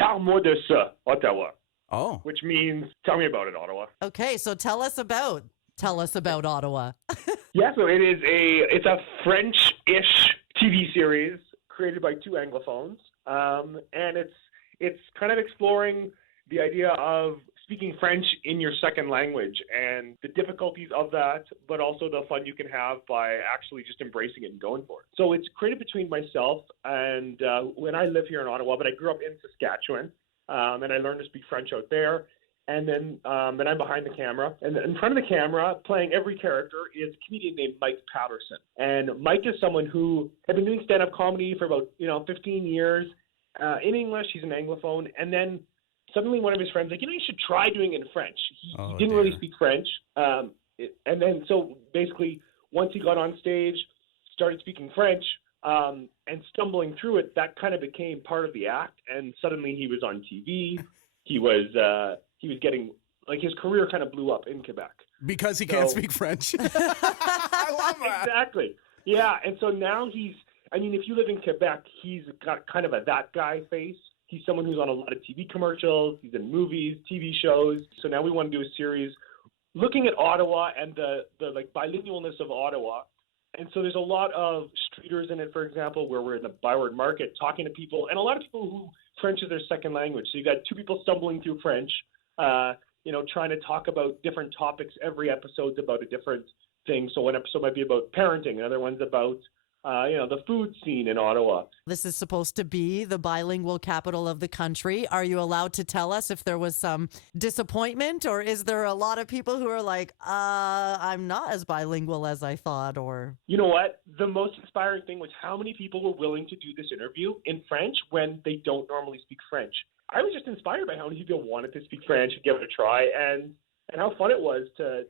Parle-moi de ça, Ottawa, Oh. which means tell me about it, Ottawa. Okay, so tell us about Ottawa. Yeah, so it's a French-ish TV series created by two Anglophones, and it's kind of exploring the idea of speaking French in your second language and the difficulties of that, but also the fun you can have by actually just embracing it and going for it. So it's created between myself and when I live here in Ottawa, but I grew up in Saskatchewan, and I learned to speak French out there. And then I'm behind the camera. And in front of the camera, playing every character, is a comedian named Mike Paterson. And Mike is someone who had been doing stand-up comedy for about 15 years. In English, he's an Anglophone. And then suddenly one of his friends like, you should try doing it in French. He didn't really speak French. And then so basically, once he got on stage, started speaking French, and stumbling through it, that kind of became part of the act. And suddenly he was on TV. He was getting, like, his career kind of blew up in Quebec. Because he can't speak French. I love that. Exactly. Yeah, and so now if you live in Quebec, he's got kind of a that guy face. He's someone who's on a lot of TV commercials. He's in movies, TV shows. So now we want to do a series looking at Ottawa and the bilingualness of Ottawa. And so there's a lot of streeters in it, for example, where we're in the Byward Market talking to people, and a lot of people who French is their second language. So you got two people stumbling through French, trying to talk about different topics. Every episode's about a different thing. So one episode might be about parenting, another one's about the food scene in Ottawa. This is supposed to be the bilingual capital of the country. Are you allowed to tell us if there was some disappointment, or is there a lot of people who are like, I'm not as bilingual as I thought? Or you know what? The most inspiring thing was how many people were willing to do this interview in French when they don't normally speak French. I was just inspired by how many people wanted to speak French and give it a try, and how fun it was to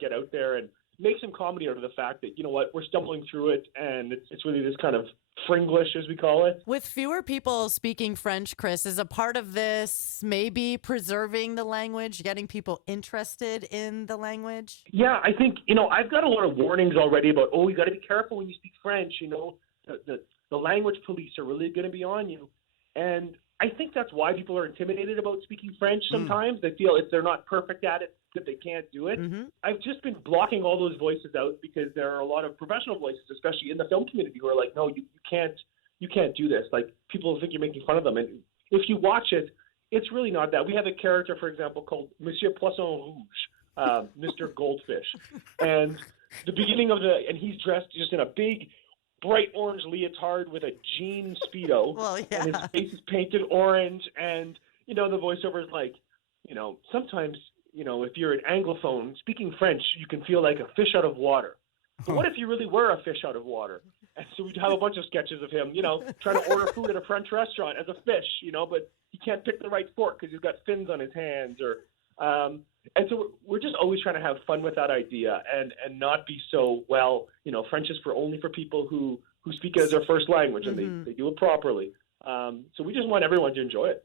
get out there and make some comedy out of the fact that, we're stumbling through it, and it's really this kind of Fringlish, as we call it. With fewer people speaking French, Chris, is a part of this maybe preserving the language, getting people interested in the language? Yeah, I think, I've got a lot of warnings already about, you got to be careful when you speak French, the language police are really going to be on you. And I think that's why people are intimidated about speaking French sometimes. They feel if they're not perfect at it, that they can't do it. Mm-hmm. I've just been blocking all those voices out because there are a lot of professional voices, especially in the film community, who are like, no, you can't do this. Like, people think you're making fun of them. And if you watch it, it's really not that. We have a character, for example, called Monsieur Poisson Rouge, Mr. Goldfish. And the beginning and he's dressed just in a big, bright orange leotard with a jean Speedo. Well, yeah. And his face is painted orange. And, the voiceover is like, sometimes, if you're an Anglophone, speaking French, you can feel like a fish out of water. But what if you really were a fish out of water? And so we'd have a bunch of sketches of him, trying to order food at a French restaurant as a fish, but he can't pick the right fork because he's got fins on his hands. And so we're just always trying to have fun with that idea and not be so, French is only for people who speak it as their first language, and they do it properly. So we just want everyone to enjoy it.